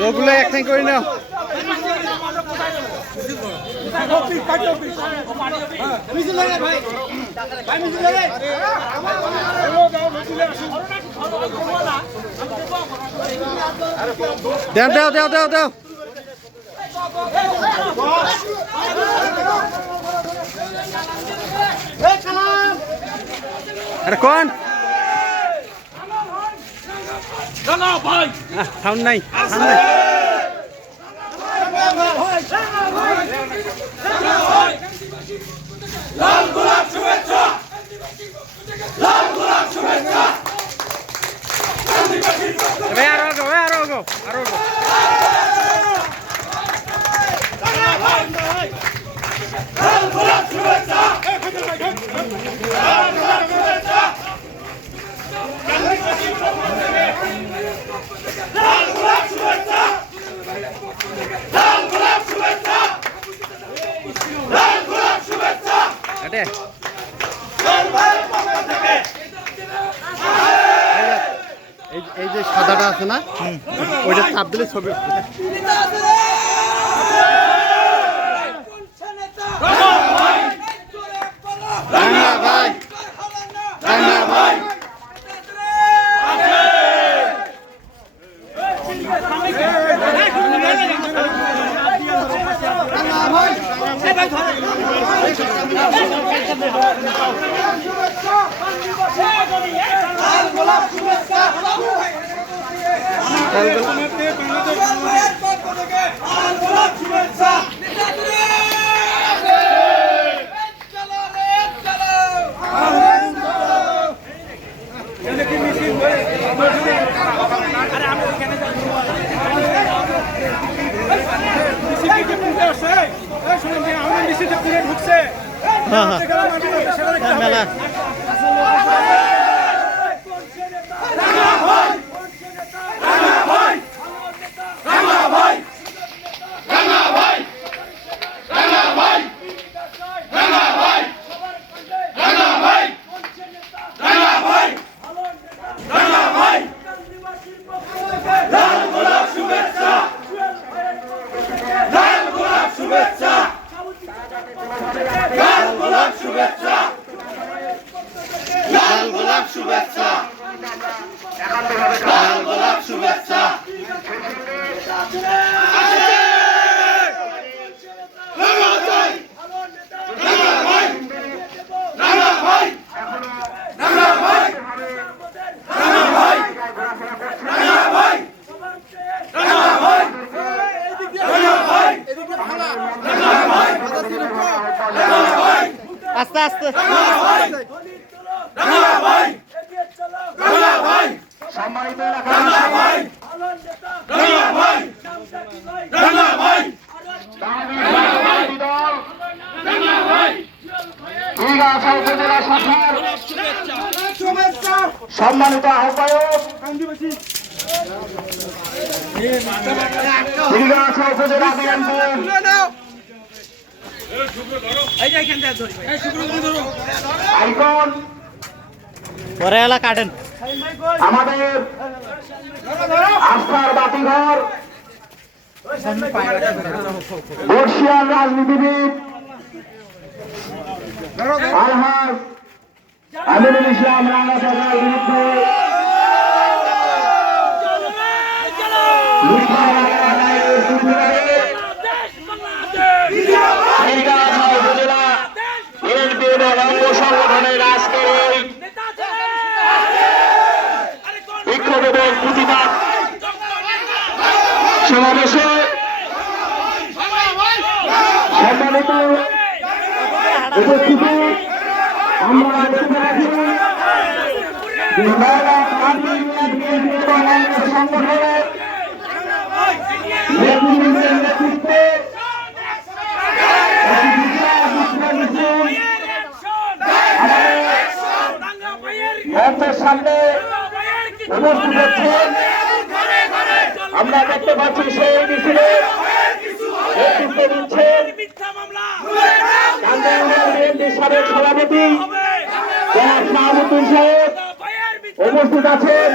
লোকগুলো একটাই করে নাও। দাও দাও দাও দাও দাও। আরে কোন সাউন্ড নাই লাল গোলাপ শুভেচ্ছা, লাল গোলাপ শুভেচ্ছা। আরো লাল গোলাপ শুভেচ্ছা, লাল গোলাপ শুভেচ্ছা, লাল গোলাপ শুভেচ্ছা, লাল গোলাপ শুভেচ্ছা, লাল গোলাপ শুভেচ্ছা। আরে এই যে সাদাটা আছে না, ওইটা চাপ দিলে ছবি মেলা আস্তে আস্তে সম্মানিত আহ্বায়ক উপজেলা বিএনপি আইকন পরে এলা কাটেন আমাদের আস্থার বাতিঘর বর্ষিয়ার রাজনীতিবিদ আলহাজ আমিনুল ইসলাম রানা সরকারের বিরুদ্ধে উপজেলা বিএনপি এবং অঙ্গ সংগঠনের আজকের বিক্ষোভ এবং প্রতিবাদ সমাবেশে সম্মানিত উপস্থিতি আমরা দেখতে পাচ্ছি যে মহিলা কার্মিক ইউনিয়ন বিএনপি এবং অন্যান্য সংগঠনের নেতৃবৃন্দের নেতৃত্বে মঞ্চের সামনে উপস্থিত হচ্ছেন। আমরা দেখতে পাচ্ছি সেই মিছিলে নেতৃত্ব দিচ্ছেন টাঙ্গাইল বিএনপির সাবেক সভাপতি জনাব শাহাবুদ্দিন সাহেব উপস্থিত আছেন।